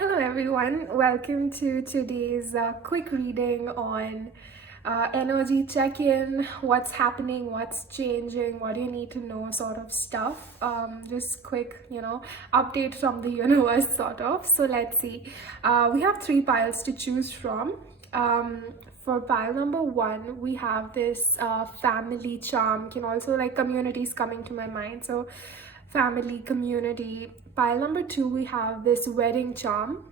Hello everyone, welcome to today's quick reading on energy check-in, what's happening, what's changing, what do you need to know sort of stuff. Just quick, update from the universe sort of. So let's see. We have three piles to choose from. For pile number one, we have this family charm, also like communities coming to my mind. So family, community. Pile number two, we have this wedding charm.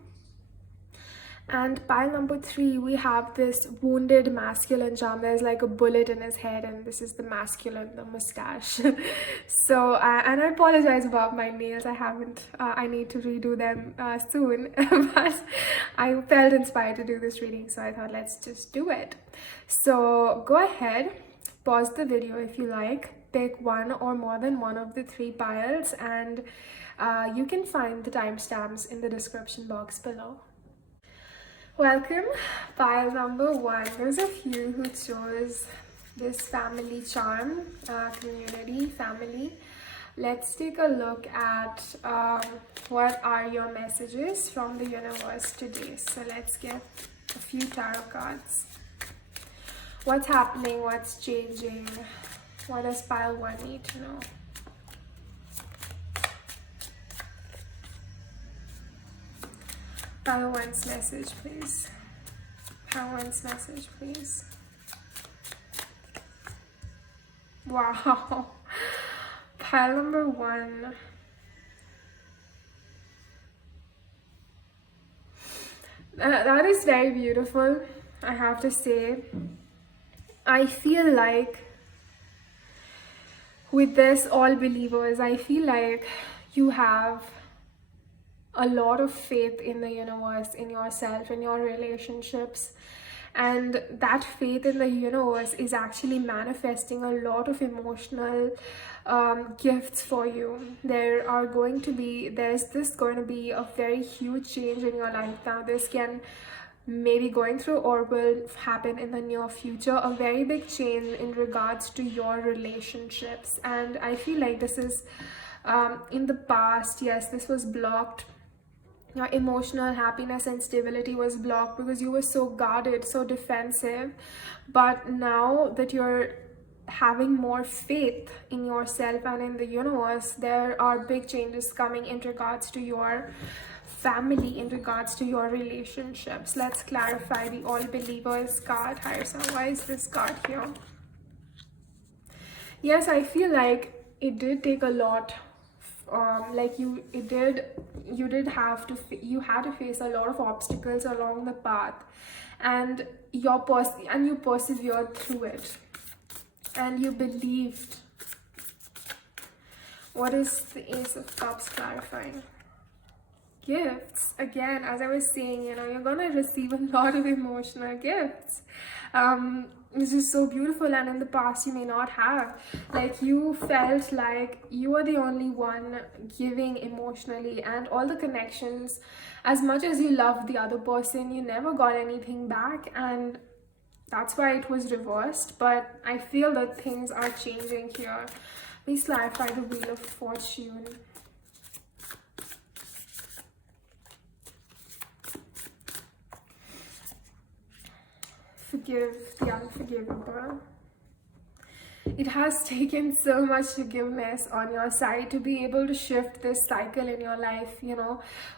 And pile number three, we have this wounded masculine charm. There's like a bullet in his head, and this is the masculine, the mustache. So, and I apologize about my nails. I need to redo them soon. But I felt inspired to do this reading, so I thought let's just do it. So, go ahead, pause the video if you like, pick one or more than one of the three piles, and you can find the timestamps in the description box below. Welcome, pile number one. There's a few who chose this family charm, community, family. Let's take a look at what are your messages from the universe today. So let's get a few tarot cards. What's happening? What's changing? What does pile one need to know? Pile one's message, please. Pile one's message, please. Wow. Pile number one. That is very beautiful, I have to say. I feel like with this, all believers, I feel like you have a lot of faith in the universe, in yourself, in your relationships, and that faith in the universe is actually manifesting a lot of emotional gifts for you. There's going to be a very huge change in your life now. This can maybe going through or will happen in the near future, a very big change in regards to your relationships. And I feel like this is in the past, yes, this was blocked. Your emotional happiness and stability was blocked because you were so guarded, so defensive. But now that you're having more faith in yourself and in the universe, there are big changes coming in regards to your family, in regards to your relationships. Let's clarify the all believers card. Higher self, why is this card here? Yes, I feel like it did take a lot. You had to face a lot of obstacles along the path, and you persevered through it, and you believed. What is the Ace of Cups clarifying? Gifts. Again, as I was saying, you're gonna receive a lot of emotional gifts. This is so beautiful, and in the past you may not have. Like, you felt like you were the only one giving emotionally, and all the connections, as much as you loved the other person, you never got anything back, and that's why it was reversed. But I feel that things are changing here. Please clarify the Wheel of Fortune. Forgive the unforgivable. It has taken so much forgiveness on your side to be able to shift this cycle in your life,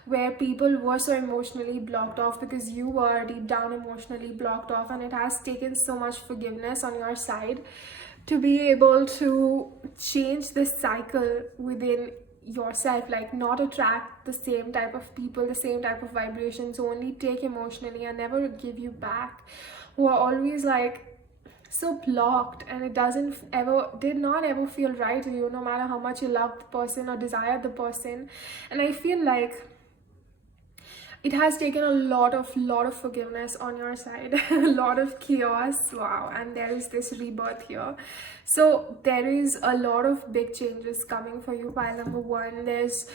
where people were so emotionally blocked off because you were deep down emotionally blocked off, and it has taken so much forgiveness on your side to be able to change this cycle within yourself, like not attract the same type of people, the same type of vibrations who only take emotionally and never give you back, who are always like so blocked, and it did not ever feel right to you, no matter how much you loved the person or desired the person. And I feel like it has taken a lot of forgiveness on your side, a lot of chaos. Wow. And there is this rebirth here. So there is a lot of big changes coming for you, pile number one. There's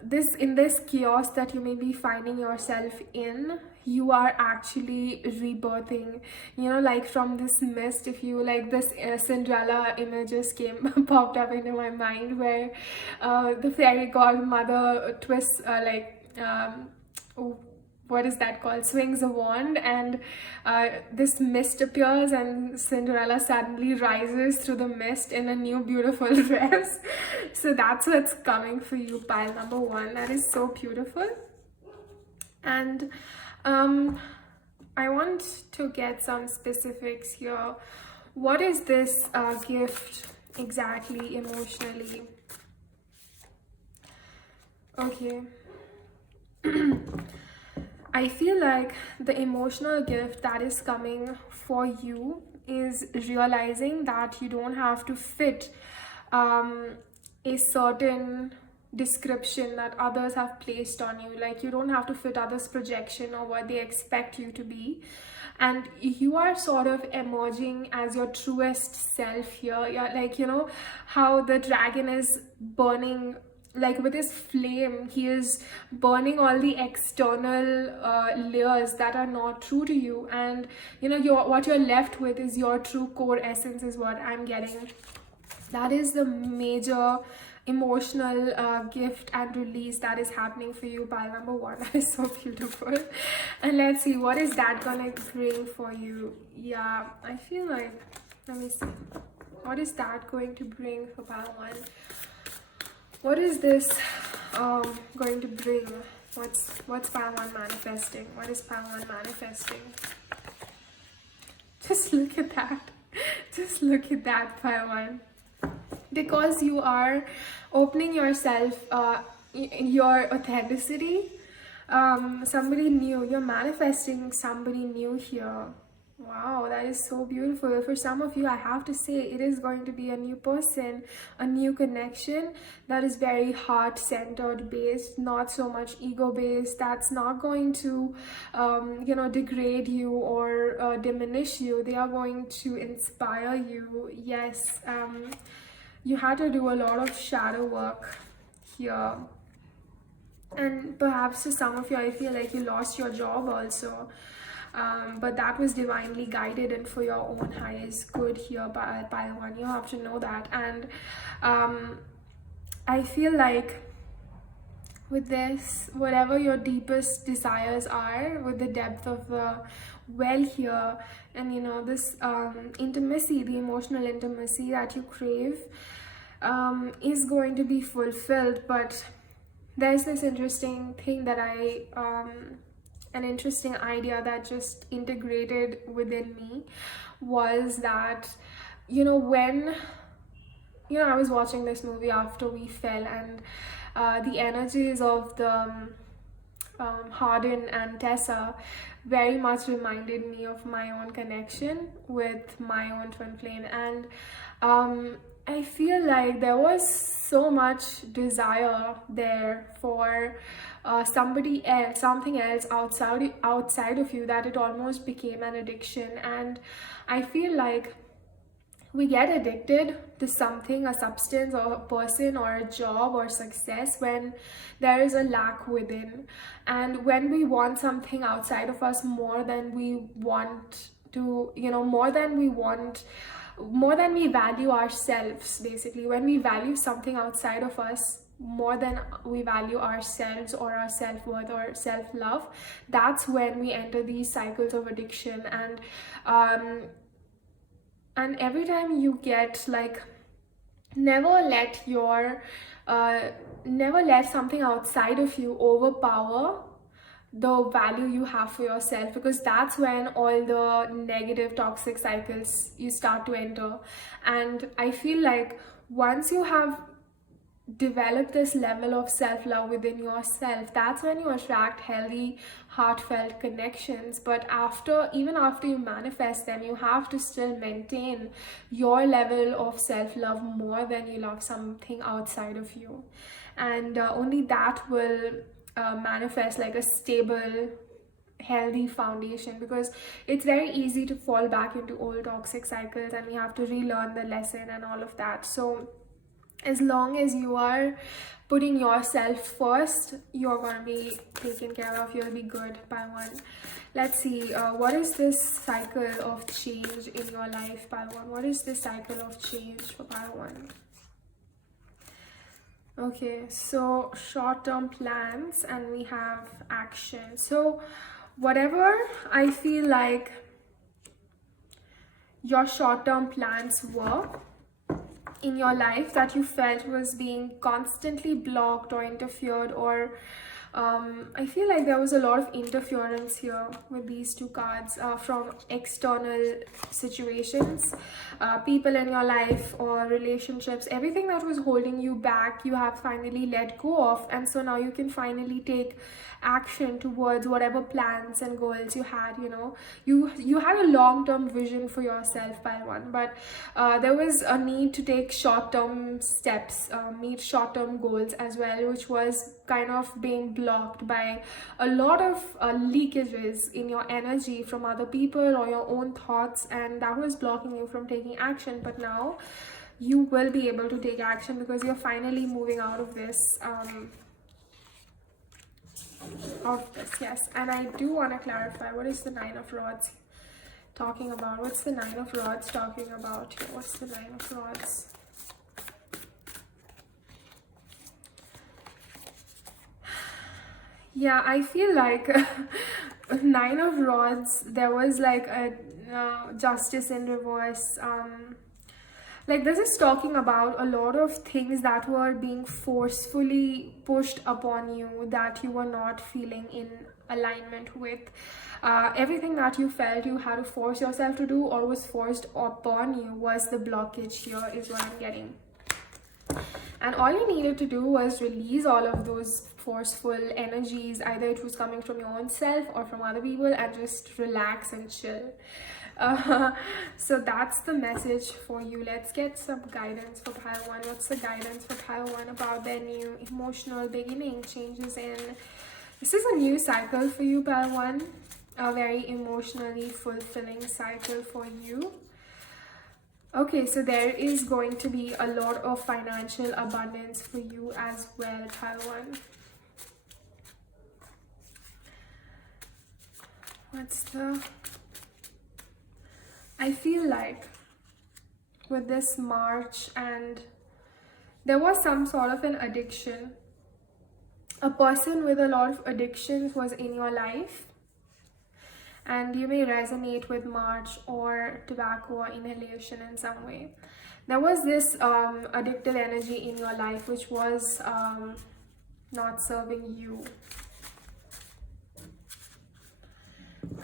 this chaos that you may be finding yourself in, you are actually rebirthing, like from this mist. If you like, this Cinderella images popped up into my mind, where the fairy godmother twists oh, what is that called, swings a wand, and this mist appears, and Cinderella suddenly rises through the mist in a new beautiful dress. So that's what's coming for you, pile number 1. That is so beautiful. And I want to get some specifics here. What is this gift exactly emotionally? Okay. I feel like the emotional gift that is coming for you is realizing that you don't have to fit a certain description that others have placed on you. Like, you don't have to fit others' projection or what they expect you to be. And you are sort of emerging as your truest self here. Yeah, like, you know how the dragon is burning, like with his flame, he is burning all the external layers that are not true to you, and you know, what you're left with is your true core essence, is what I'm getting. That is the major emotional gift and release that is happening for you, pile number 1. That is so beautiful. And let's see, what is that gonna bring for you? Yeah, I feel like, let me see, what is that going to bring for pile 1? What is this going to bring? What's pile 1 manifesting? What is pile 1 manifesting? Just look at that. Just look at that, pile 1. Because you are opening yourself, your authenticity, somebody new, you're manifesting somebody new here. Wow, that is so beautiful. For some of you, I have to say, it is going to be a new person, a new connection that is very heart-centered based, not so much ego-based. That's not going to, you know, degrade you or diminish you. They are going to inspire you. Yes, you had to do a lot of shadow work here. And perhaps to some of you, I feel like you lost your job also. But that was divinely guided and for your own highest good here, pile 1. You have to know that. And I feel like with this, whatever your deepest desires are, with the depth of the well here, and you know, this intimacy, the emotional intimacy that you crave, is going to be fulfilled. But there's this interesting thing that an interesting idea that just integrated within me, was that, you know, when, you know, I was watching this movie After We Fell, and the energies of the Hardin and Tessa very much reminded me of my own connection with my own twin flame. And I feel like there was so much desire there for somebody else, something else outside of you, that it almost became an addiction. And I feel like we get addicted to something, a substance or a person or a job or success, when there is a lack within, and when we want something outside of us more than we want to, you know, more than we value ourselves. Basically, when we value something outside of us more than we value ourselves or our self-worth or self-love, that's when we enter these cycles of addiction. And every time you get, like, never let something outside of you overpower the value you have for yourself, because that's when all the negative toxic cycles you start to enter. And I feel like once you have developed this level of self-love within yourself, that's when you attract healthy, heartfelt connections. But even after you manifest them, you have to still maintain your level of self-love more than you love something outside of you. And only that will manifest like a stable, healthy foundation, because it's very easy to fall back into old toxic cycles, and we have to relearn the lesson and all of that. So as long as you are putting yourself first, you're going to be taken care of, you'll be good, pile 1. Let's see, what is this cycle of change in your life, pile 1? What is this cycle of change for pile 1? Okay, so short-term plans and we have action. So whatever I feel like your short-term plans were in your life that you felt was being constantly blocked or interfered, or I feel like there was a lot of interference here with these two cards from external situations, people in your life or relationships. Everything that was holding you back, you have finally let go of, and so now you can finally take action towards whatever plans and goals you had. You had a long-term vision for yourself, by one, but there was a need to take short-term steps, meet short-term goals as well, which was kind of being blocked by a lot of leakages in your energy from other people or your own thoughts, and that was blocking you from taking action. But now you will be able to take action because you're finally moving out of this. Yes. And I do want to clarify, what is the Nine of Rods talking about? What's the Nine of Rods talking about here? What's the Nine of Rods? Yeah, I feel like Nine of Rods, there was like a justice in reverse. Like this is talking about a lot of things that were being forcefully pushed upon you that you were not feeling in alignment with. Everything that you felt you had to force yourself to do or was forced upon you was the blockage here, is what I'm getting. And all you needed to do was release all of those forceful energies, either it was coming from your own self or from other people, and just relax and chill. So that's the message for you. Let's get some guidance for pile 1. What's the guidance for pile 1 about their new emotional beginning, changes in... This is a new cycle for you, pile 1. A very emotionally fulfilling cycle for you. Okay, so there is going to be a lot of financial abundance for you as well, pile 1. What's the... I feel like with this March, and there was some sort of an addiction. A person with a lot of addictions was in your life, and you may resonate with March or tobacco or inhalation in some way. There was this addictive energy in your life which was not serving you.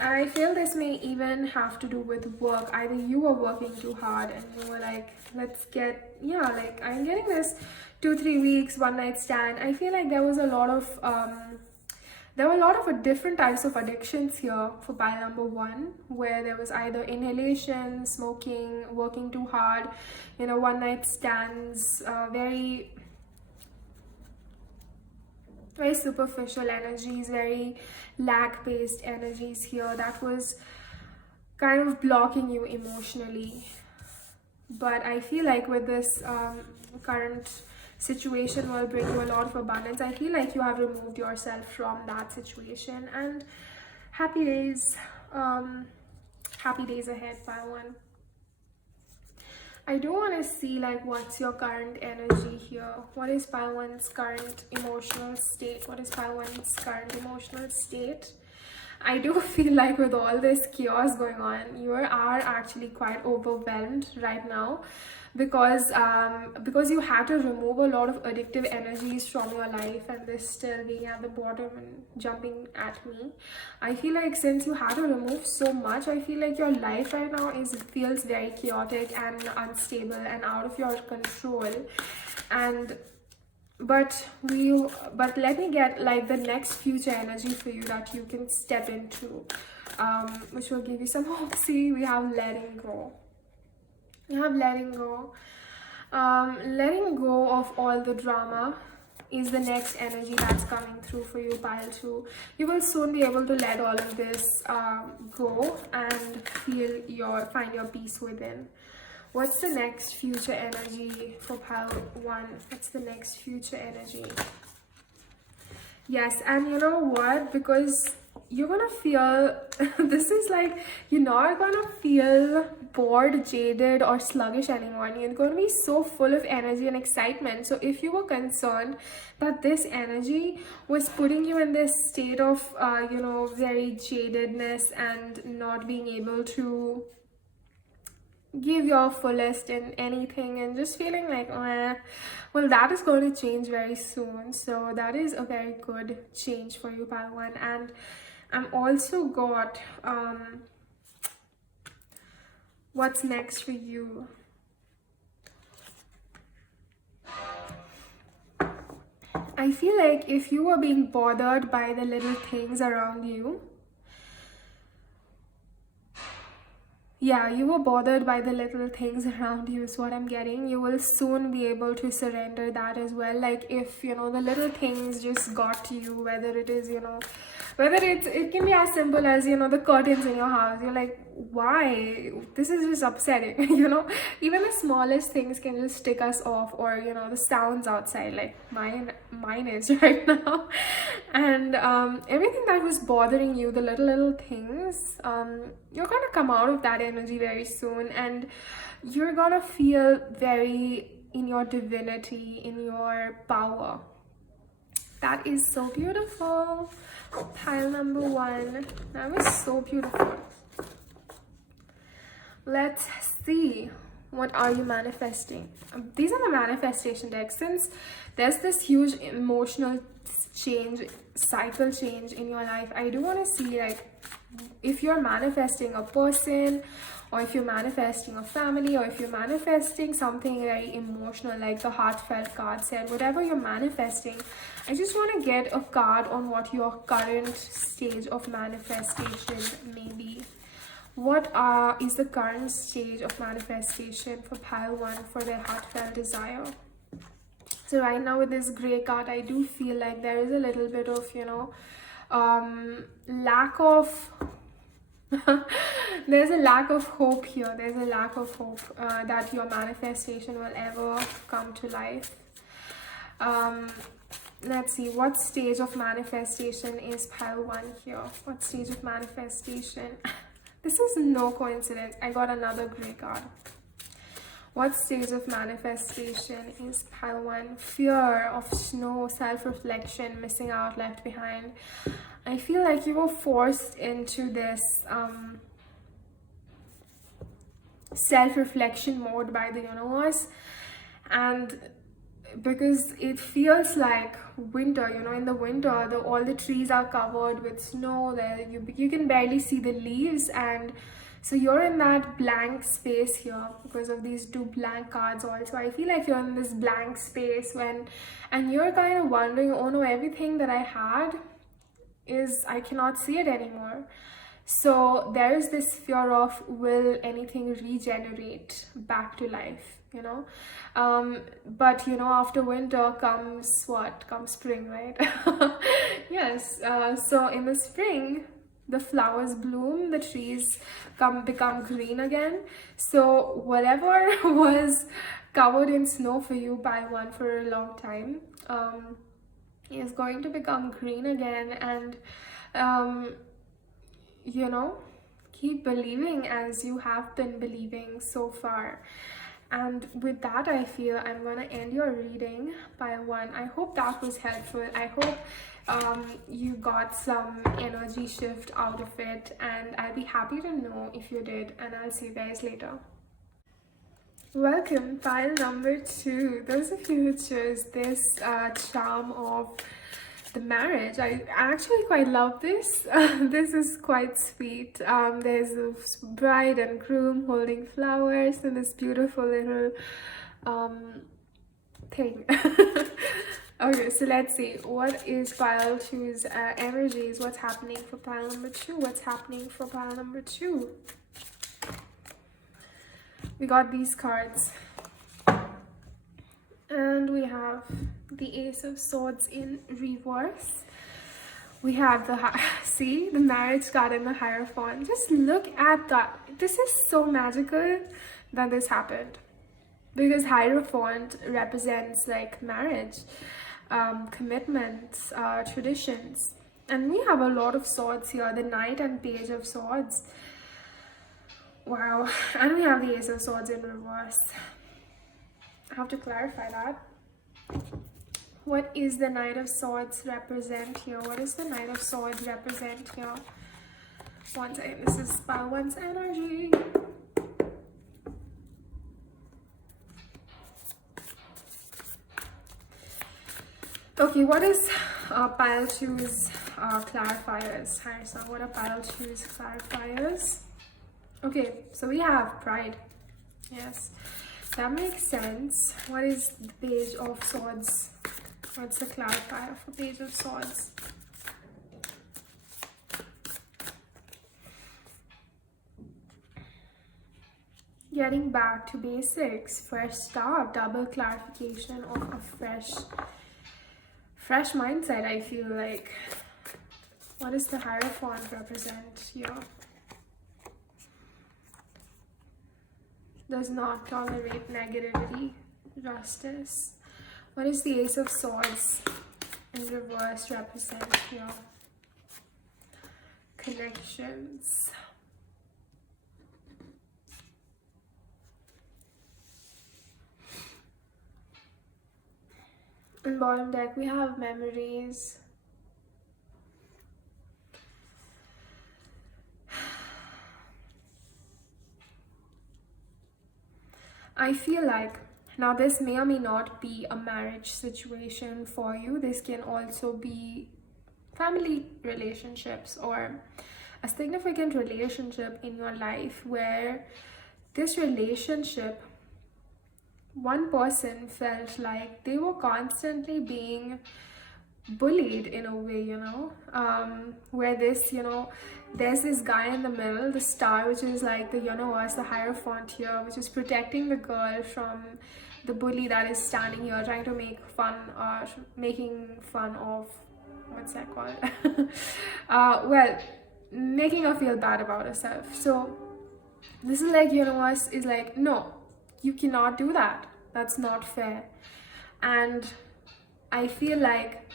And I feel this may even have to do with work. Either you were working too hard and you were like, let's get, yeah, like I'm getting this 2-3 weeks, one night stand. I feel like there was a lot of, there were a lot of different types of addictions here for pile number 1, where there was either inhalation, smoking, working too hard, one night stands, very superficial energies, very lack-based energies here that was kind of blocking you emotionally. But I feel like with this current situation will bring you a lot of abundance. I feel like you have removed yourself from that situation, and happy days ahead, pile 1. I do want to see like what's your current energy here. What is pile 1's current emotional state? What is pile 1's current emotional state? I do feel like with all this chaos going on, you are actually quite overwhelmed right now, because you had to remove a lot of addictive energies from your life, and this still being at the bottom and jumping at me. I feel like since you had to remove so much, I feel like your life right now feels very chaotic and unstable and out of your control. And but let me get like the next future energy for you that you can step into, which will give you some hope. See, we have letting go. You have letting go. Letting go of all the drama is the next energy that's coming through for you, pile 2. You will soon be able to let all of this go and find your peace within. What's the next future energy for pile 1? What's the next future energy? Yes, and you know what? Because you're gonna feel this is like, you're not gonna feel bored, jaded, or sluggish anymore. And you're gonna be so full of energy and excitement. So if you were concerned that this energy was putting you in this state of very jadedness and not being able to give your fullest in anything and just feeling like, well, that is going to change very soon. So that is a very good change for you, pile one. And I'm also got what's next for you. I feel like if you were being bothered by the little things around you, yeah, you were bothered by the little things around you is what I'm getting. You will soon be able to surrender that as well. Like if, the little things just got to you, whether it is, whether it can be as simple as, the curtains in your house. You're like, why? This is just upsetting, Even the smallest things can just tick us off, or, the sounds outside, like mine is right now. And everything that was bothering you, the little things, you're gonna come out of that energy very soon, and you're gonna feel very in your divinity, in your power. That is so beautiful. Pile number one. That was so beautiful. Let's see. What are you manifesting? These are the manifestation decks. Since there's this huge emotional cycle change in your life, I do want to see, like, if you're manifesting a person, or if you're manifesting a family, or if you're manifesting something very emotional, like the heartfelt card said, whatever you're manifesting, I just want to get a card on what your current stage of manifestation may be. What is the current stage of manifestation for pile one for their heartfelt desire? So right now with this gray card, I do feel like there is a little bit of, lack of there's a lack of hope here. There's a lack of hope that your manifestation will ever come to life. Let's see, what stage of manifestation is pile one here? What stage of manifestation? This is no coincidence. I got another gray card. What stage of manifestation is pile one? Fear of snow, self-reflection, missing out, left behind. I feel like you were forced into this self-reflection mode by the universe, and because it feels like winter, in the winter, all the trees are covered with snow. There you can barely see the leaves, and so you're in that blank space here because of these two blank cards also. I feel like you're in this blank space and you're kind of wondering, oh no, everything that I had I cannot see it anymore. So there is this fear of, will anything regenerate back to life, but after winter comes what? Comes spring, right? Yes. So in the spring, the flowers bloom, the trees become green again. So whatever was covered in snow for you by one for a long time is going to become green again, and keep believing as you have been believing so far. And with that, I feel I'm gonna end your reading by one. I hope that was helpful. I hope you got some energy shift out of it, and I'll be happy to know if you did, and I'll see you guys later. Welcome, pile number two. Those of you who chose this charm of the marriage, I actually quite love this. This is quite sweet. There's a bride and groom holding flowers and this beautiful little thing. Okay, so let's see. What is pile two's energies? What's happening for pile number two? What's happening for pile number two? We got these cards. And we have the Ace of Swords in reverse. We have the marriage card and the Hierophant. Just look at that. This is so magical that this happened. Because Hierophant represents like marriage, commitments, traditions. And we have a lot of swords here, the Knight and Page of Swords. Wow. And we have the Ace of Swords in reverse. I have to clarify that. What is the Knight of Swords represent here? What does the Knight of Swords represent here? One second, this is pile one's energy. Okay, what is pile two's clarifiers? So what are pile two's clarifiers? Okay, so we have pride. Yes, that makes sense. What is the Page of Swords? What's the clarifier for Page of Swords? Getting back to basics, fresh start, double clarification of a fresh mindset, I feel like. What does the Hierophant represent here? Does not tolerate negativity, justice. What does the Ace of Swords in reverse represent here? Connections. In bottom deck, we have memories. I feel like now this may or may not be a marriage situation for you. This can also be family relationships or a significant relationship in your life where this relationship, one person felt like they were constantly being bullied in a way, you know, where this, you know, there's this guy in the middle, the star, which is like the universe, the Hierophant here, which is protecting the girl from the bully that is standing here trying to make fun or making fun of, what's that called? Well, making her feel bad about herself. So this is like universe is like, no, you cannot do that. That's not fair. And I feel like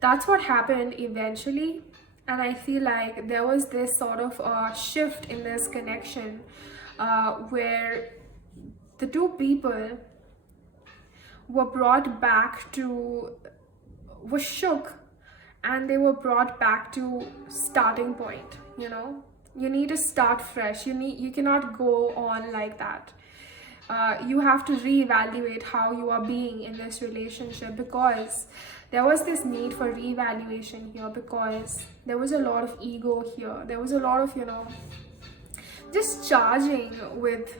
that's what happened eventually. And I feel like there was this sort of shift in this connection where the two people were brought back to, were shook, and they were brought back to starting point, you know. You need to start fresh. You cannot go on like that. You have to reevaluate how you are being in this relationship, because there was this need for reevaluation here, because there was a lot of ego here. There was a lot of, you know, just charging with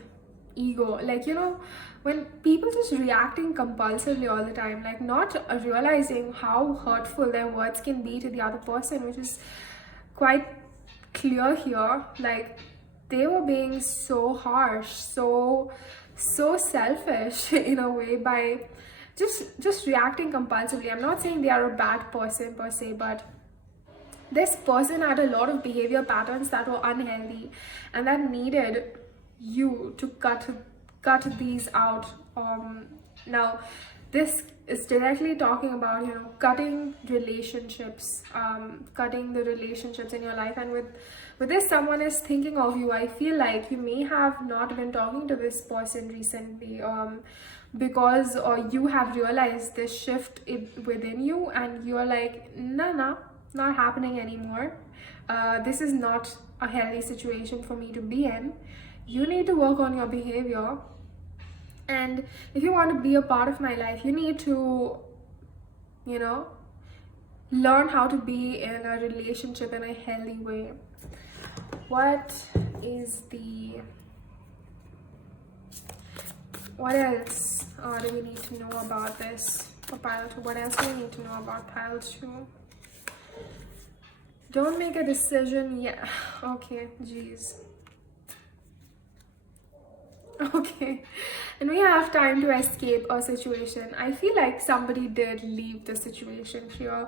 ego. Like, you know, when people just reacting compulsively all the time, like not realizing how hurtful their words can be to the other person, which is quite clear here. Like they were being so harsh, so selfish in a way by just reacting compulsively. I'm not saying they are a bad person per se, but this person had a lot of behavior patterns that were unhealthy and that needed you to cut these out. Now this is directly talking about, you know, cutting relationships, cutting the relationships in your life. And with this, someone is thinking of you. I feel like you may have not been talking to this person recently, because you have realized this shift within you, and you're like, nah, not happening anymore. This is not a healthy situation for me to be in. You need to work on your behavior. And if you want to be a part of my life, you need to, you know, learn how to be in a relationship in a healthy way. What else do we need to know about this for pile 2? What else do we need to know about pile 2? Don't make a decision yet. Okay, geez. Okay, and we have time to escape a situation. I feel like somebody did leave the situation here.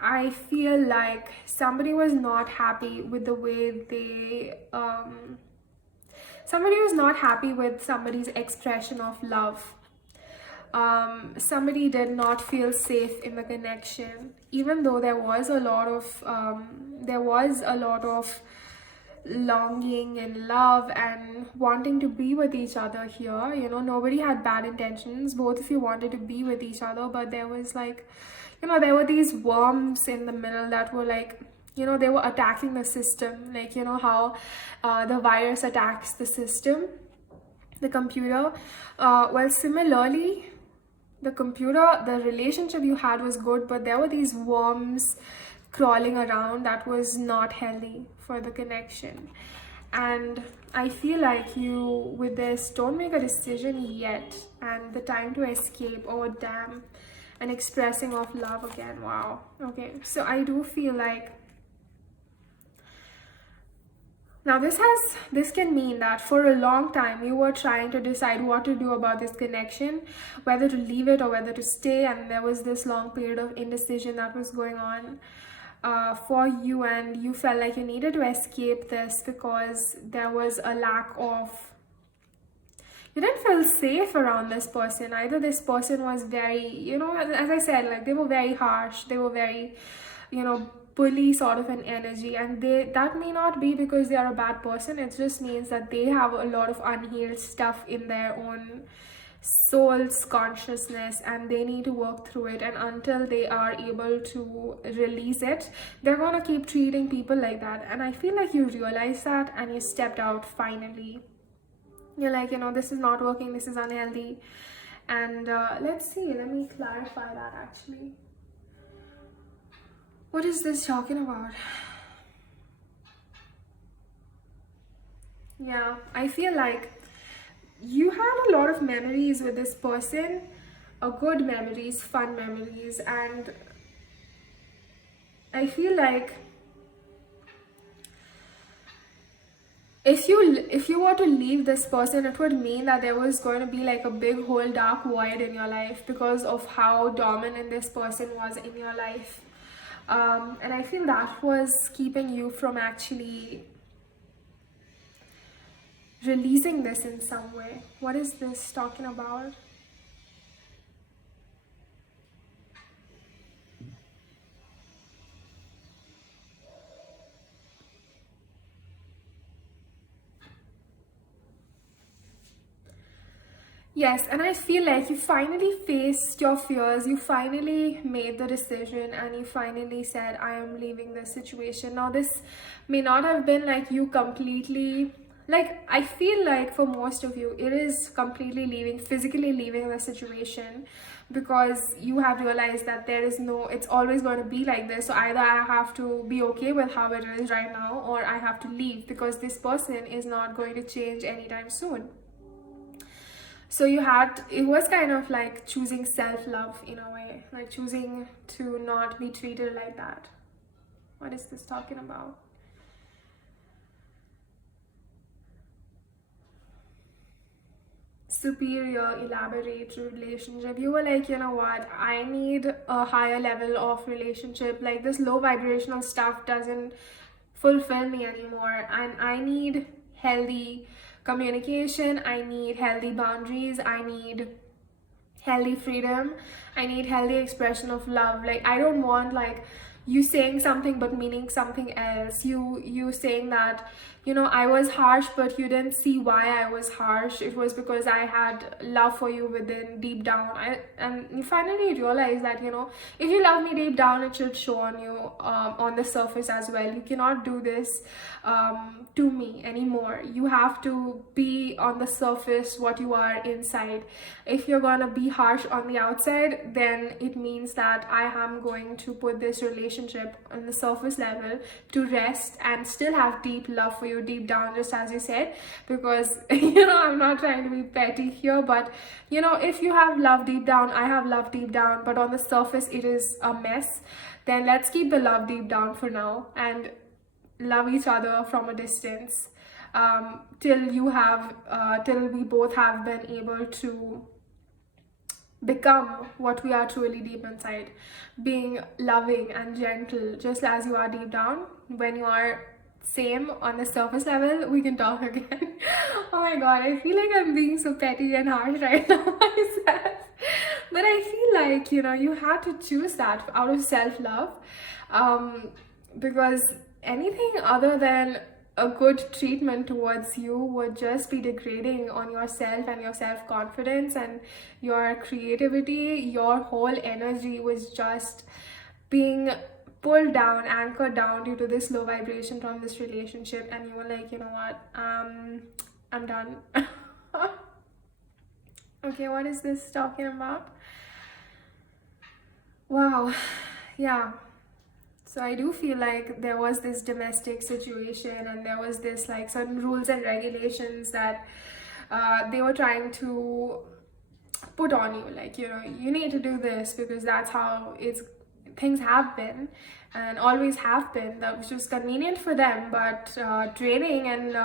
I feel like somebody was not happy with the way they somebody was not happy with somebody's expression of love. somebody did not feel safe in the connection, even though there was a lot of longing and love and wanting to be with each other here. Nobody had bad intentions. Both of you wanted to be with each other, but there was like, there were these worms in the middle that were like, they were attacking the system, like, how the virus attacks the system, the computer. Well, similarly, the relationship you had was good, but there were these worms crawling around that was not healthy for the connection. And I feel like you, with this, don't make a decision yet, and the time to escape, oh damn, and expressing of love again. Wow. Okay, so I do feel like now this can mean that for a long time you were trying to decide what to do about this connection, whether to leave it or whether to stay, and there was this long period of indecision that was going on for you, and you felt like you needed to escape this because there was a lack of, you didn't feel safe around this person. Either this person was very, as I said, like, they were very harsh, they were very, bully sort of an energy, and that may not be because they are a bad person. It just means that they have a lot of unhealed stuff in their own soul's consciousness, and they need to work through it, and until they are able to release it, they're gonna keep treating people like that. And I feel like you realized that, and you stepped out finally. You're like, this is not working, this is unhealthy. And let's see, let me clarify that actually. What is this talking about? Yeah, I feel like you had a lot of memories with this person, good memories, fun memories, and I feel like if you were to leave this person, it would mean that there was going to be like a big whole dark void in your life because of how dominant this person was in your life. And I feel that was keeping you from actually releasing this in some way. What is this talking about? Yes, and I feel like you finally faced your fears, you finally made the decision, and you finally said, I am leaving this situation. Now, this may not have been like you completely, like, I feel like for most of you, it is completely leaving, physically leaving the situation, because you have realized that there is no, it's always going to be like this. So either I have to be okay with how it is right now, or I have to leave because this person is not going to change anytime soon. So it was kind of like choosing self-love in a way, like choosing to not be treated like that. What is this talking about? Superior, elaborate relationship. You were like, you know what, I need a higher level of relationship. Like, this low vibrational stuff doesn't fulfill me anymore, and I need healthy communication, I need healthy boundaries, I need healthy freedom, I need healthy expression of love. Like, I don't want like you saying something but meaning something else, you saying that, I was harsh, but you didn't see why I was harsh. It was because I had love for you within, deep down. And you finally realize that, if you love me deep down, it should show on you, on the surface as well. You cannot do this to me anymore. You have to be on the surface what you are inside. If you're gonna be harsh on the outside, then it means that I am going to put this relationship on the surface level to rest and still have deep love for you deep down, just as you said, because I'm not trying to be petty here, but if you have love deep down, I have love deep down, but on the surface it is a mess, then let's keep the love deep down for now and love each other from a distance, till we both have been able to become what we are truly deep inside, being loving and gentle, just as you are deep down. When you are same on the surface level, we can talk again. Oh my god, I feel like I'm being so petty and harsh right now myself. But I feel like, you had to choose that out of self-love. Because anything other than a good treatment towards you would just be degrading on yourself and your self-confidence and your creativity. Your whole energy was just being pulled down, anchored down due to this low vibration from this relationship, and you were like, you know what, I'm done. Okay, what is this talking about? Wow. Yeah. So I do feel like there was this domestic situation, and there was this like certain rules and regulations that they were trying to put on you, like, you need to do this because that's how things have been and always have been. That was just convenient for them, but draining and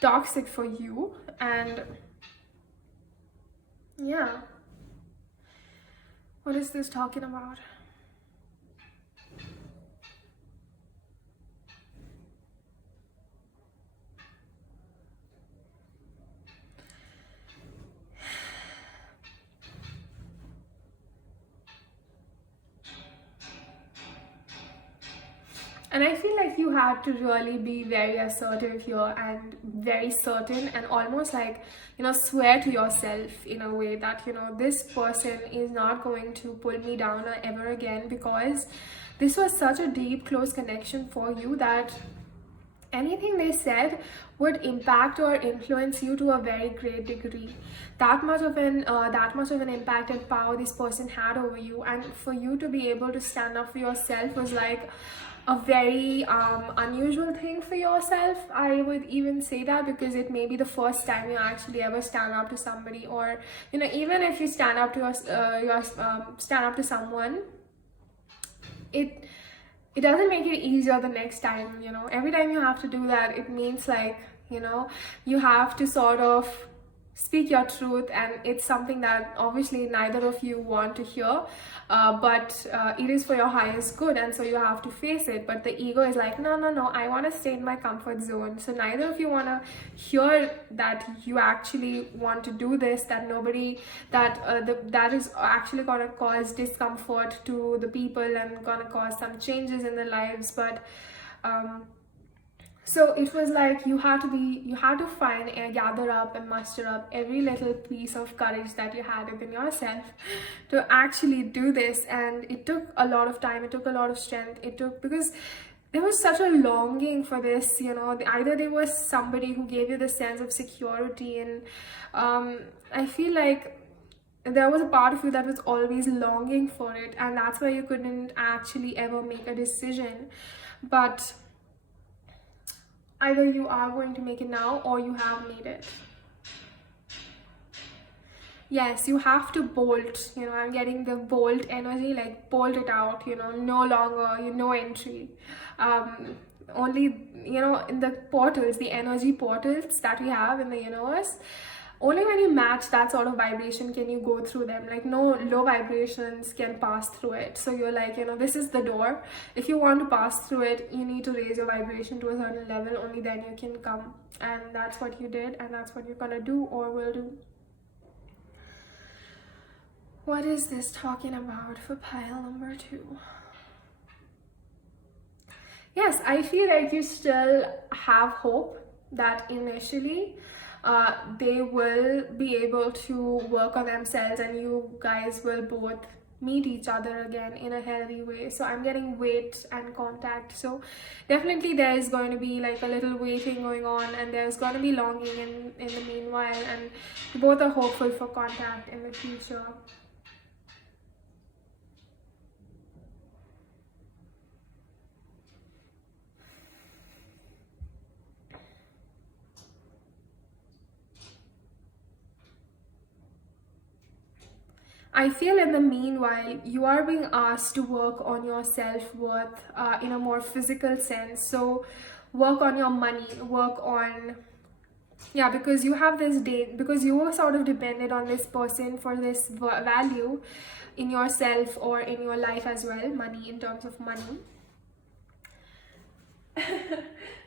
toxic for you. And yeah, what is this talking about? And I feel like you had to really be very assertive here and very certain, and almost like, swear to yourself in a way that, this person is not going to pull me down ever again, because this was such a deep, close connection for you that anything they said would impact or influence you to a very great degree. That much of an impact and power this person had over you, and for you to be able to stand up for yourself was like a very unusual thing for yourself. I would even say that because it may be the first time you actually ever stand up to somebody, or even if you stand up to stand up to someone, it doesn't make it easier the next time. Every time you have to do that, it means like, you have to sort of speak your truth, and it's something that obviously neither of you want to hear, but it is for your highest good, and so you have to face it. But the ego is like, no, I want to stay in my comfort zone. So neither of you want to hear that you actually want to do this, that that is actually going to cause discomfort to the people and going to cause some changes in their lives. But so it was like you had to find and gather up and muster up every little piece of courage that you had within yourself to actually do this. And it took a lot of time, it took a lot of strength, because there was such a longing for this. Either there was somebody who gave you the sense of security, and I feel like there was a part of you that was always longing for it, and that's why you couldn't actually ever make a decision. But either you are going to make it now, or you have made it. Yes, you have to bolt. I'm getting the bolt energy, like bolt it out. No longer, no entry. Only, in the portals, the energy portals that we have in the universe, only when you match that sort of vibration can you go through them. Like, no low vibrations can pass through it. So you're like, this is the door. If you want to pass through it, you need to raise your vibration to a certain level. Only then you can come. And that's what you did, and that's what you're gonna do or will do. What is this talking about for pile number 2? Yes, I feel like you still have hope that initially they will be able to work on themselves, and you guys will both meet each other again in a healthy way. So I'm getting wait and contact. So definitely there is going to be like a little waiting going on, and there's going to be longing in the meanwhile, and both are hopeful for contact in the future. I feel in the meanwhile, you are being asked to work on your self-worth in a more physical sense. So work on your money, work on, yeah, because you have this day, because you were sort of dependent on this person for this value in yourself or in your life as well, money, in terms of money.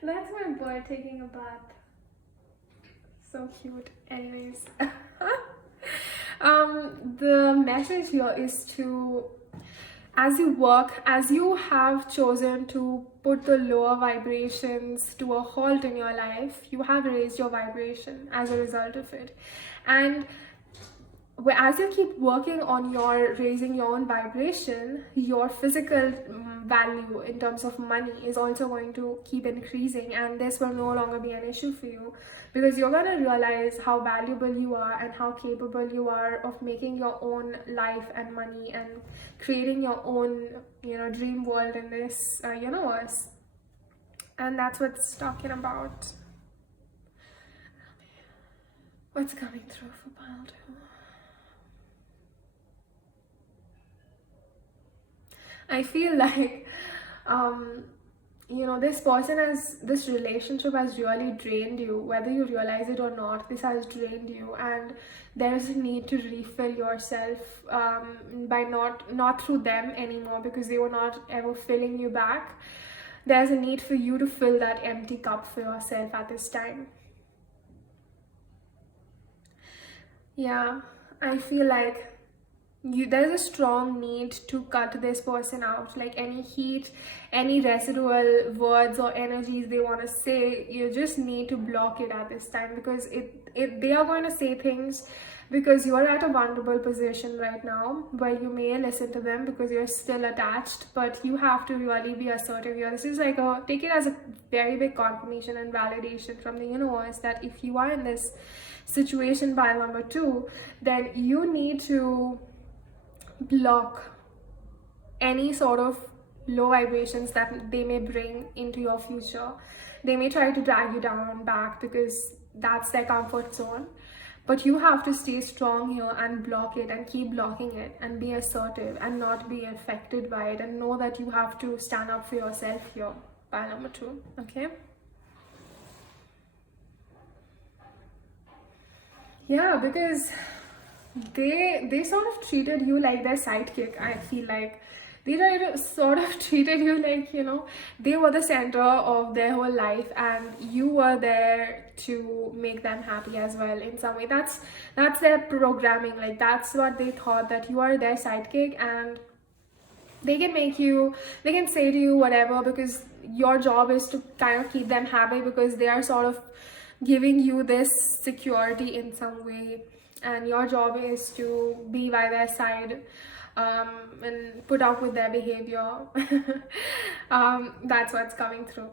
That's my boy taking a bath. So cute. Anyways, the message here is to, as you work, as you have chosen to put the lower vibrations to a halt in your life, you have raised your vibration as a result of it. And as you keep working on your raising your own vibration, your physical value in terms of money is also going to keep increasing, and this will no longer be an issue for you, because you're going to realize how valuable you are and how capable you are of making your own life and money and creating your own, dream world in this universe. And that's what it's talking about. What's coming through for pile 2? I feel like, this relationship has really drained you, whether you realize it or not. This has drained you, and there's a need to refill yourself by not through them anymore, because they were not ever filling you back. There's a need for you to fill that empty cup for yourself at this time. Yeah, I feel like there's a strong need to cut this person out. Like any heat, any residual words or energies they want to say, you just need to block it at this time, because they are going to say things because you're at a vulnerable position right now where you may listen to them because you're still attached, but you have to really be assertive here. This is like take it as a very big confirmation and validation from the universe that if you are in this situation by number 2, then you need to block any sort of low vibrations that they may bring into your future. They may try to drag you down back because that's their comfort zone, but you have to stay strong here and block it and keep blocking it and be assertive and not be affected by it, and know that you have to stand up for yourself here by number 2. Okay, yeah, because they sort of treated you like their sidekick. I feel like they sort of treated you like, they were the center of their whole life, and you were there to make them happy as well in some way. That's their programming. Like that's what they thought, that you are their sidekick, and they can say to you whatever, because your job is to kind of keep them happy, because they are sort of giving you this security in some way, and your job is to be by their side and put up with their behavior. That's what's coming through,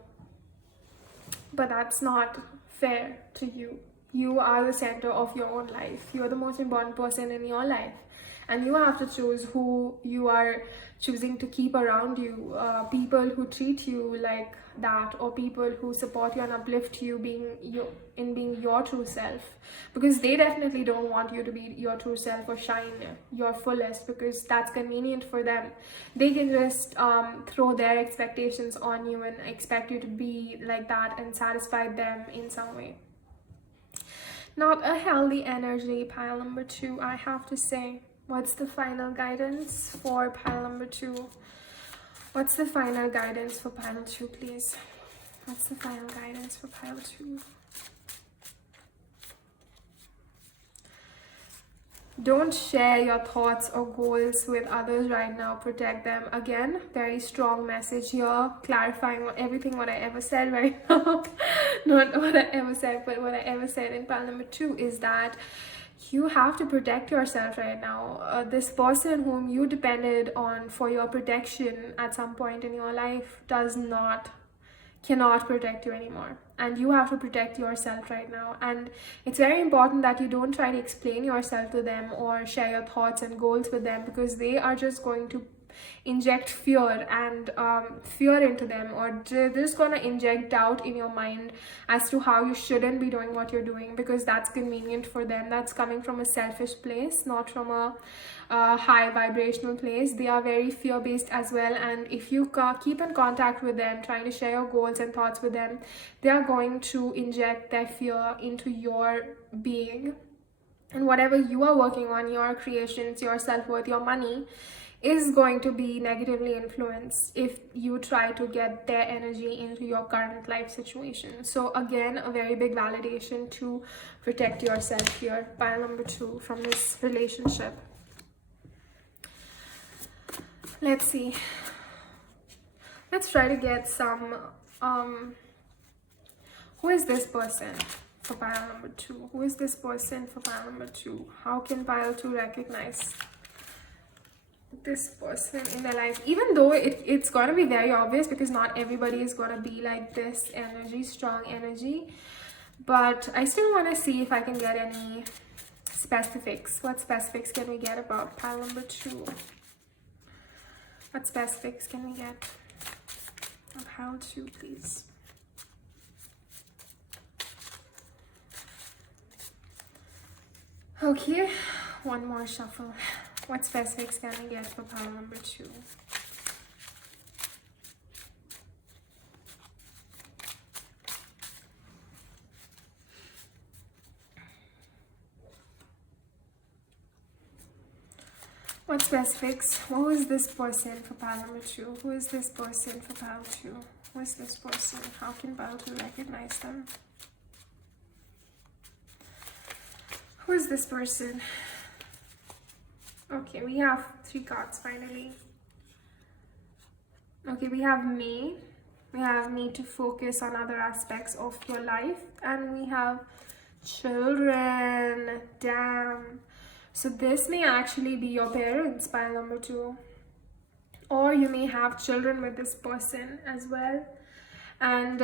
but that's not fair to you. You are the center of your own life. You're the most important person in your life, and you have to choose who you are choosing to keep around you. People who treat you like that, or people who support you and uplift you being your true self, because they definitely don't want you to be your true self or shine your fullest, because that's convenient for them. They can just throw their expectations on you and expect you to be like that and satisfy them in some way. Not a healthy energy, pile number 2, I have to say. What's the final guidance for pile number 2? What's the final guidance for pile 2, please? What's the final guidance for pile 2? Don't share your thoughts or goals with others right now. Protect them. Again, very strong message here, clarifying what I ever said right now. Not what I ever said, but what I ever said in pile number 2 is that you have to protect yourself right now. This person whom you depended on for your protection at some point in your life cannot protect you anymore, and you have to protect yourself right now. And it's very important that you don't try to explain yourself to them or share your thoughts and goals with them, because they are just going to inject fear and fear into them, or they're just gonna inject doubt in your mind as to how you shouldn't be doing what you're doing, because that's convenient for them. That's coming from a selfish place, not from a high vibrational place. They are very fear-based as well, and if you keep in contact with them, trying to share your goals and thoughts with them, they are going to inject their fear into your being, and whatever you are working on, your creations, your self-worth, your money, is going to be negatively influenced if you try to get their energy into your current life situation. So again, a very big validation to protect yourself here, pile number 2, from this relationship. Let's see. Let's try to get some who is this person for pile number 2? Who is this person for pile number 2? How can pile 2 recognize this person in their life? Even though it's going to be very obvious, because not everybody is going to be like this energy, strong energy. But I still want to see if I can get any specifics. What specifics can we get about pile number 2? What specifics can we get of pile 2, please? Okay, one more shuffle. What specifics can we get for pile number 2? What specifics? Who is this person for pile number 2? Who is this person for pile 2? Who is this person? How can pile 2 recognize them? Who is this person? Okay, we have 3 cards finally. Okay, we have me. We have need to focus on other aspects of your life. And we have children. Damn. So this may actually be your parents, pile number 2. Or you may have children with this person as well. And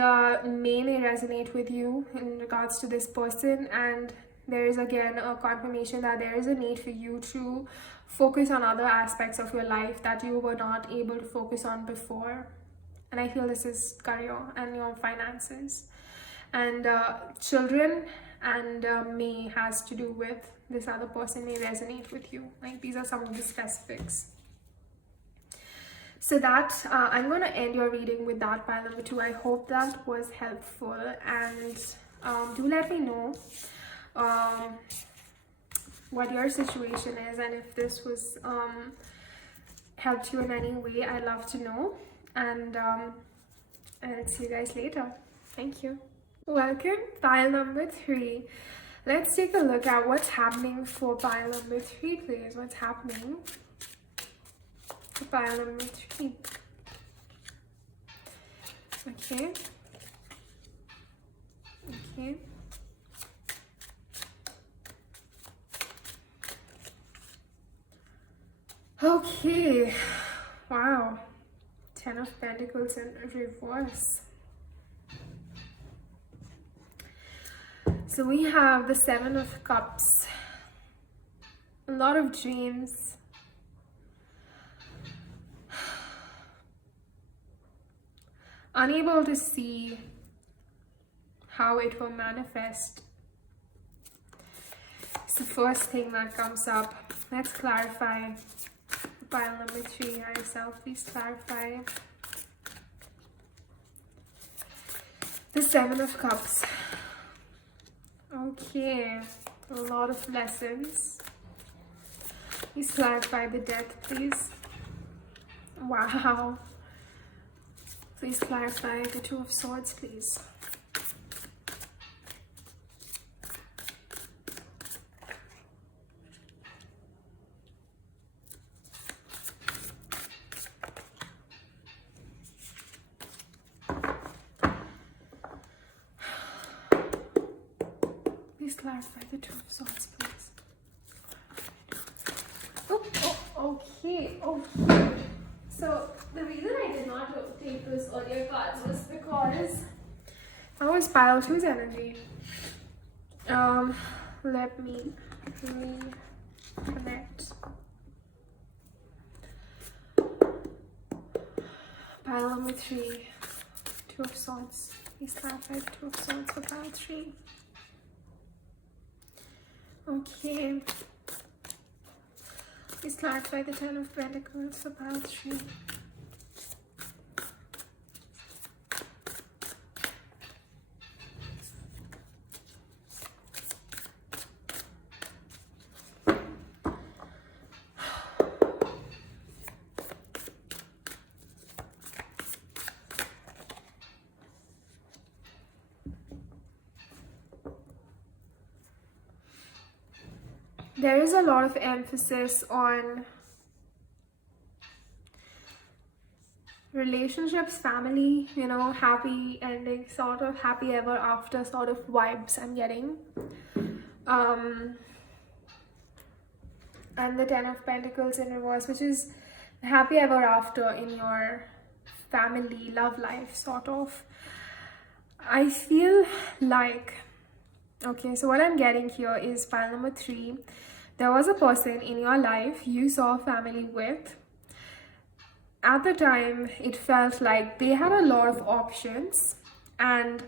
may resonate with you in regards to this person. And there is again a confirmation that there is a need for you to focus on other aspects of your life that you were not able to focus on before. And I feel this is career and your finances. And children and may has to do with this other person may resonate with you. Like, these are some of the specifics. So that I'm going to end your reading with that, pile number 2. I hope that was helpful, and do let me know what your situation is, and if this was helped you in any way. I'd love to know, and I'll see you guys later. Thank you. Welcome, pile number 3. Let's take a look at what's happening for pile number 3, please. What's happening for pile number 3? Okay. Okay. Okay. Wow. 10 of Pentacles in reverse. So we have the 7 of Cups. A lot of dreams. Unable to see how it will manifest. It's the first thing that comes up. Let's clarify. Pile number 3 yourself, please clarify. The 7 of Cups. Okay, a lot of lessons. Please clarify the Death, please. Wow. Please clarify the 2 of Swords, please. Please clarify the 2 of Swords, please. Okay. So the reason I did not take those earlier cards was because that was pile 2's energy. Let me reconnect. Pile number 3, 2 of Swords. Please clarify the 2 of Swords for pile 3. Okay. Please clarify the 10 of Pentacles for pile 3. There is a lot of emphasis on relationships, family, you know, happy ending, sort of happy ever after sort of vibes I'm getting. And the Ten of Pentacles in reverse, which is happy ever after in your family love life, sort of. I feel like, okay, so what I'm getting here is pile number 3. There was a person in your life you saw family with. At the time, it felt like they had a lot of options and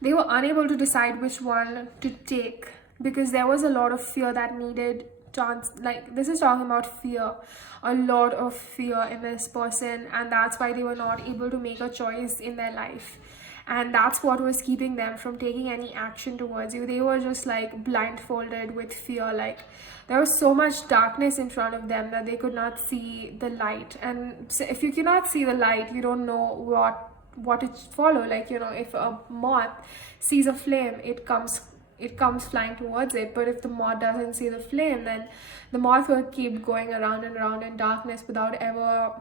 they were unable to decide which one to take, because there was a lot of fear that needed chance. Like, this is talking about fear, a lot of fear in this person, and that's why they were not able to make a choice in their life, and that's what was keeping them from taking any action towards you. They were just like blindfolded with fear. Like, there was so much darkness in front of them that they could not see the light. And so if you cannot see the light, you don't know what it should follow. Like, you know, if a moth sees a flame, it comes flying towards it. But if the moth doesn't see the flame, then the moth will keep going around and around in darkness without ever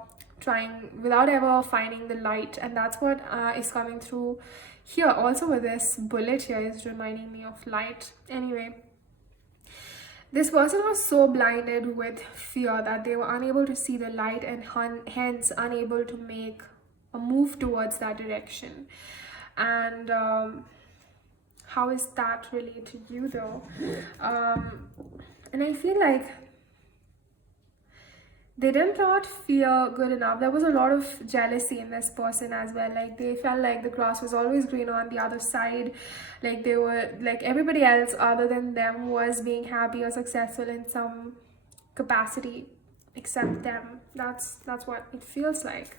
finding the light. And that's what is coming through here. Also with this bullet here is reminding me of light. Anyway, this person was so blinded with fear that they were unable to see the light, and hence unable to make a move towards that direction. And how is that related to you though? And I feel like they did not feel good enough. There was a lot of jealousy in this person as well. Like, they felt like the grass was always greener on the other side. Like, they were like everybody else other than them was being happy or successful in some capacity except them. That's what it feels like.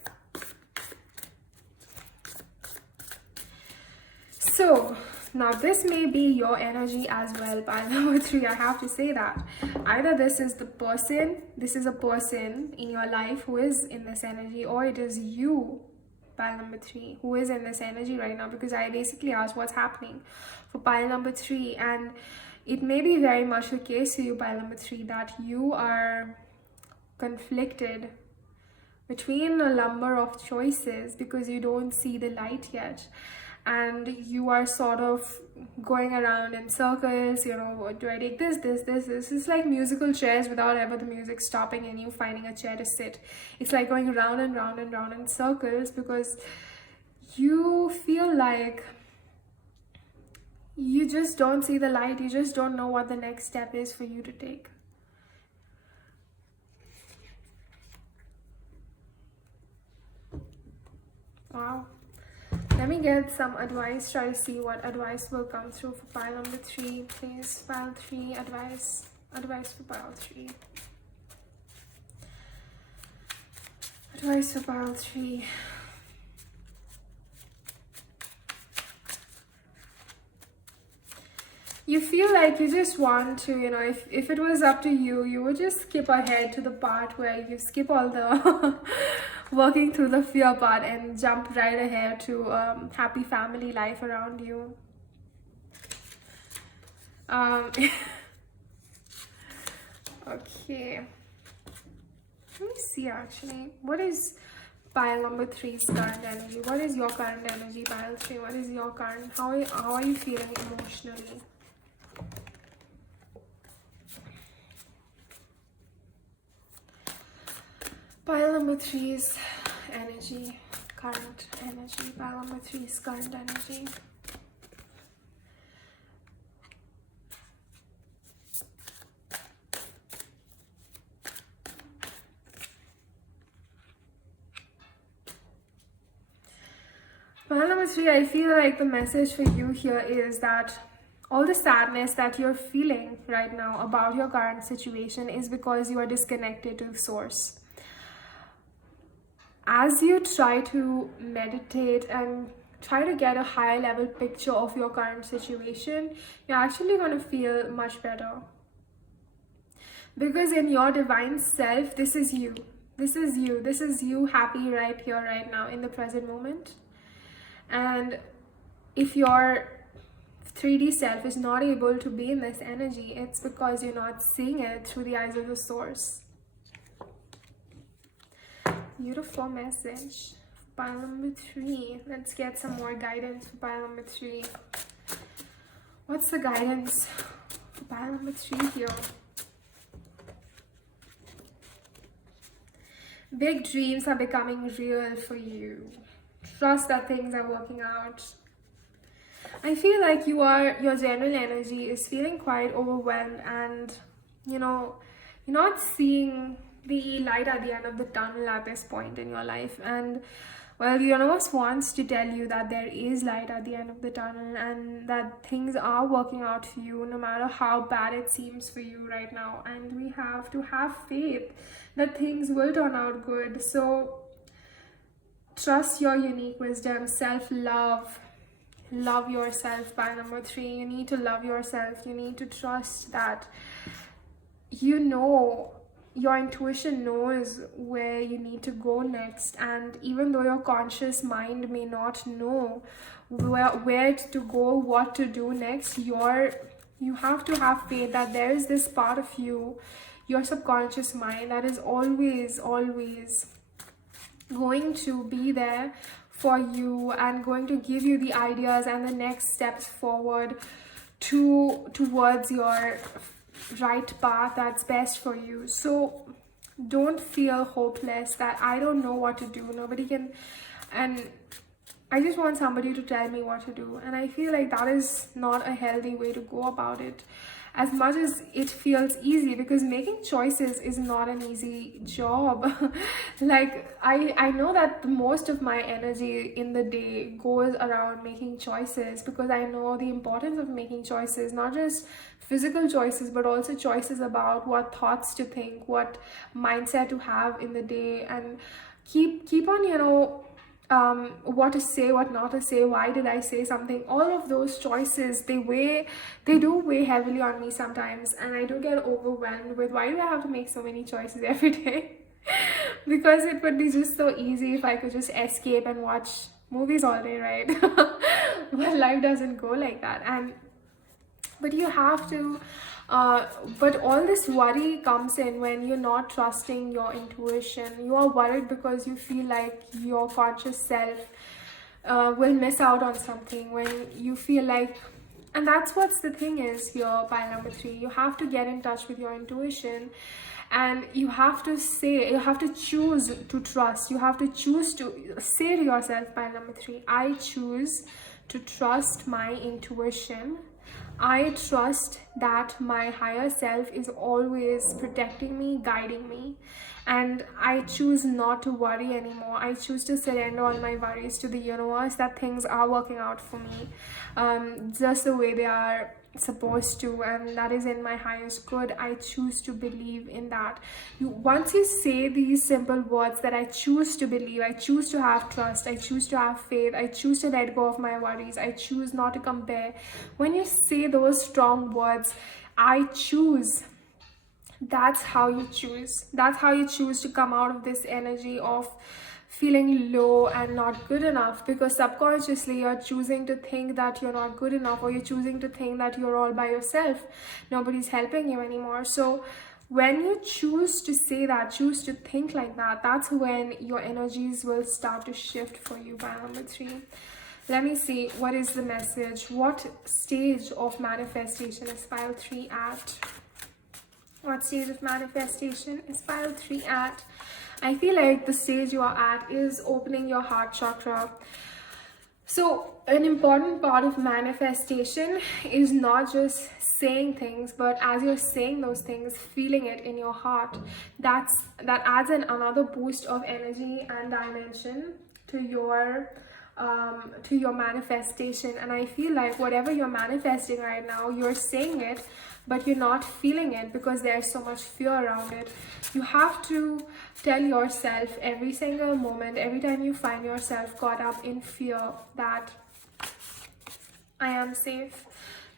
So now this may be your energy as well, pile number 3. I have to say that either this is a person in your life who is in this energy, or it is you, pile number 3, who is in this energy right now, because I basically asked what's happening for pile number 3, and it may be very much the case for you, pile number 3, that you are conflicted between a number of choices because you don't see the light yet. And you are sort of going around in circles, you know, do I take this? It's like musical chairs without ever the music stopping and you finding a chair to sit. It's like going round and round and round in circles because you feel like you just don't see the light. You just don't know what the next step is for you to take. Wow. Let me get some advice, try to see what advice will come through for pile number 3, please. Pile 3, advice for pile 3. Advice for pile 3. You feel like you just want to, you know, if it was up to you, you would just skip ahead to the part where you skip all the working through the fear part and jump right ahead to happy family life around you. Okay. Let me see actually. What is pile number 3's current energy? What is your current energy, pile 3? What is your current? How are you feeling emotionally? Pile number 3's energy, current energy. Pile number 3's current energy. Pile number 3, I feel like the message for you here is that all the sadness that you're feeling right now about your current situation is because you are disconnected to source. As you try to meditate and try to get a higher level picture of your current situation, you're actually going to feel much better. Because in your divine self, this is you. This is you. This is you happy right here, right now, in the present moment. And if your 3D self is not able to be in this energy, it's because you're not seeing it through the eyes of the source. Beautiful message. Pile number 3. Let's get some more guidance for pile number 3. What's the guidance for pile number 3 here? Big dreams are becoming real for you. Trust that things are working out. I feel like your general energy is feeling quite overwhelmed, and you're not seeing the light at the end of the tunnel at this point in your life. And well, the universe wants to tell you that there is light at the end of the tunnel, and that things are working out for you no matter how bad it seems for you right now. And we have to have faith that things will turn out good. So trust your unique wisdom, self-love. Love yourself. By number 3, you need to love yourself. You need to trust that your intuition knows where you need to go next. And even though your conscious mind may not know where to go, what to do next, you have to have faith that there is this part of you, your subconscious mind, that is always going to be there for you and going to give you the ideas and the next steps forward towards your right path that's best for you. So don't feel hopeless that I don't know what to do, nobody can, and I just want somebody to tell me what to do. And I feel like that is not a healthy way to go about it, as much as it feels easy, because making choices is not an easy job. Like I know that most of my energy in the day goes around making choices, because I know the importance of making choices, not just physical choices but also choices about what thoughts to think, what mindset to have in the day, and keep on what to say, what not to say, why did I say something. All of those choices, they do weigh heavily on me sometimes, and I do get overwhelmed with why do I have to make so many choices every day. Because it would be just so easy if I could just escape and watch movies all day, right? But life doesn't go like that. But you have to but all this worry comes in when you're not trusting your intuition. You are worried because you feel like your conscious self will miss out on something, when you feel like, and that's what's the thing is here, pile number 3, you have to get in touch with your intuition, and you have to choose to trust. You have to choose to say to yourself, pile number 3, I choose to trust my intuition. I trust that my higher self is always protecting me, guiding me, and I choose not to worry anymore. I choose to surrender all my worries to the universe, that things are working out for me just the way they are supposed to, and that is in my highest good. I choose to believe in that. Once you say these simple words, that I choose to believe, I choose to have trust, I choose to have faith, I choose to let go of my worries, I choose not to compare. When you say those strong words, I choose, that's how you choose to come out of this energy of feeling low and not good enough, because subconsciously you're choosing to think that you're not good enough, or you're choosing to think that you're all by yourself, nobody's helping you anymore. So when you choose to say that, choose to think like that, that's when your energies will start to shift for you. By number 3, let me see, what is the message? What stage of manifestation is pile 3 at? What stage of manifestation is pile 3 at? I feel like the stage you are at is opening your heart chakra. So an important part of manifestation is not just saying things, but as you're saying those things, feeling it in your heart. That adds another boost of energy and dimension to your manifestation. And I feel like whatever you're manifesting right now, you're saying it, but you're not feeling it because there's so much fear around it. You have to tell yourself every single moment, every time you find yourself caught up in fear, that I am safe.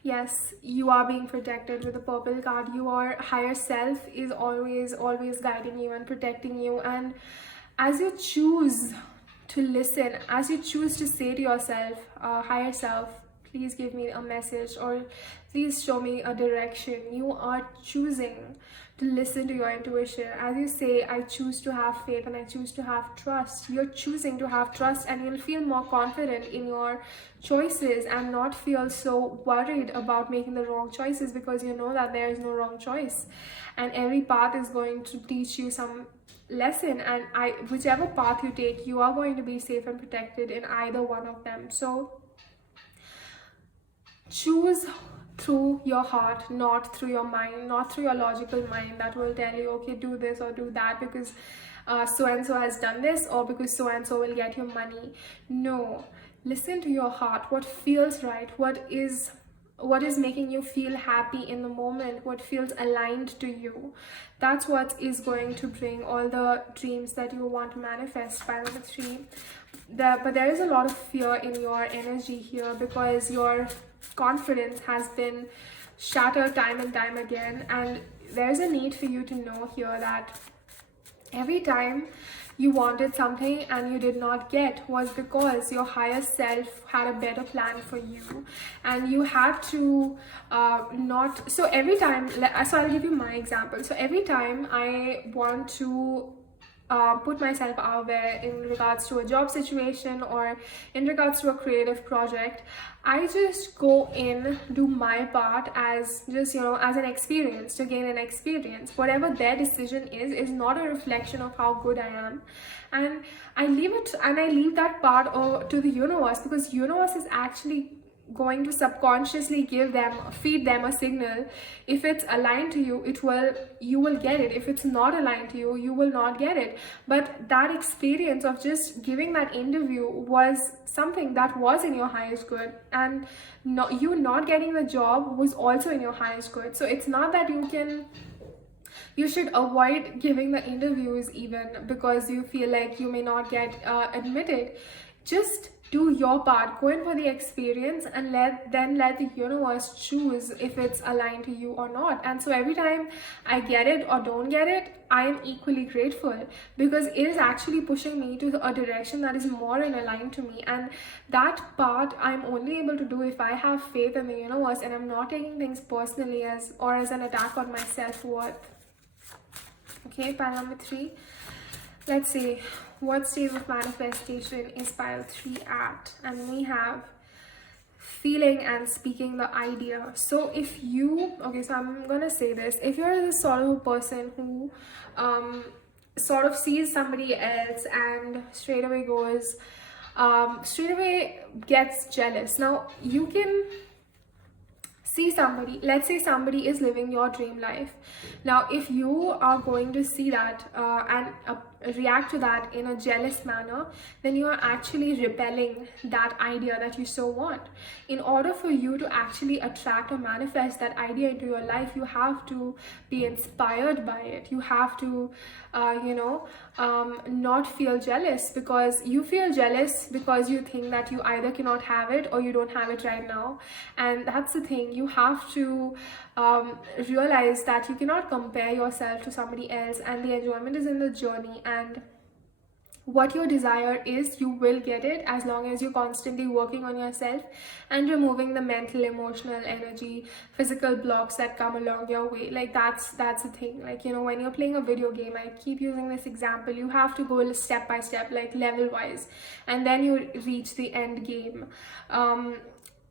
Yes, you are being protected with a purple card. Your higher self is always guiding you and protecting you. And as you choose to listen, as you choose to say to yourself, higher self, please give me a message, or please show me a direction. You are choosing to listen to your intuition. As you say, I choose to have faith and I choose to have trust. You're choosing to have trust, and you'll feel more confident in your choices and not feel so worried about making the wrong choices, because you know that there is no wrong choice, and every path is going to teach you some lesson, and whichever path you take, you are going to be safe and protected in either one of them. So choose through your heart, not through your mind, not through your logical mind that will tell you, okay, do this or do that because so and so has done this, or because so and so will get you money. No, listen to your heart, what feels right, what is making you feel happy in the moment, what feels aligned to you. That's what is going to bring all the dreams that you want to manifest. By number 3, but there is a lot of fear in your energy here, because your confidence has been shattered time and time again, and there's a need for you to know here that every time you wanted something and you did not get was because your higher self had a better plan for you, and you had to not. So every time, so I'll give you my example. So every time I want to put myself out there in regards to a job situation or in regards to a creative project, I just go in, do my part as just, as an experience, to gain an experience. Whatever their decision is not a reflection of how good I am, and I leave it, and I leave that part to the universe, because universe is actually going to subconsciously feed them a signal. If it's aligned to you, you will get it. If it's not aligned to you, you will not get it. But that experience of just giving that interview was something that was in your highest good, and you not getting the job was also in your highest good. So it's not that you should avoid giving the interviews even because you feel like you may not get admitted. Just do your part, go in for the experience, and let the universe choose if it's aligned to you or not. And so every time I get it or don't get it, I am equally grateful, because it is actually pushing me to a direction that is more in aligned to me. And that part I'm only able to do if I have faith in the universe, and I'm not taking things personally as an attack on my self-worth. Okay, pile number 3. Let's see, what stage of manifestation is pile 3 at? And we have feeling and speaking the idea. So if you, so I'm gonna say this, if you're the sort of a person who sort of sees somebody else and straight away gets jealous. Now you can see somebody, let's say somebody is living your dream life. Now if you are going to see that and react to that in a jealous manner, then you are actually repelling that idea that you so want. In order for you to actually attract or manifest that idea into your life, you have to be inspired by it. You have to not feel jealous, because you feel jealous because you think that you either cannot have it or you don't have it right now. And that's the thing, you have to realize that you cannot compare yourself to somebody else, and the enjoyment is in the journey. And what your desire is, you will get it, as long as you're constantly working on yourself and removing the mental, emotional, energy, physical blocks that come along your way. Like that's the thing. Like, when you're playing a video game, I keep using this example, you have to go step by step, like level wise, and then you reach the end game.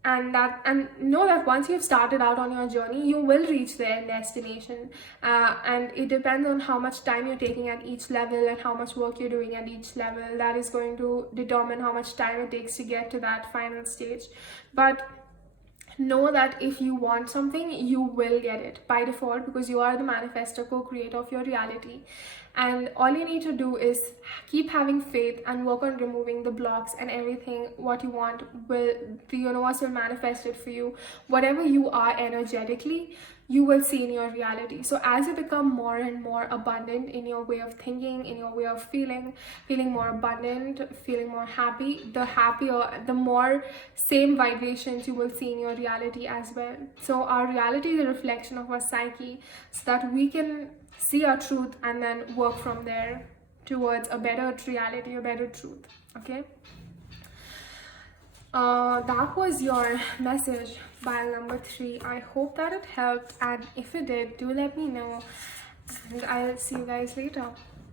And know that once you've started out on your journey, you will reach the end destination, and it depends on how much time you're taking at each level and how much work you're doing at each level. That is going to determine how much time it takes to get to that final stage. But know that if you want something, you will get it by default, because you are the manifestor, co-creator of your reality. And all you need to do is keep having faith and work on removing the blocks, and everything what you want the universe will manifest it for you. Whatever you are energetically, you will see in your reality. So as you become more and more abundant in your way of thinking, in your way of feeling more abundant, feeling more happy, the more same vibrations you will see in your reality as well. So our reality is a reflection of our psyche, so that we can see our truth and then work from there towards a better reality, a better truth. Okay. That was your message, pile number 3. I hope that it helped, and if it did, do let me know, and I'll see you guys later.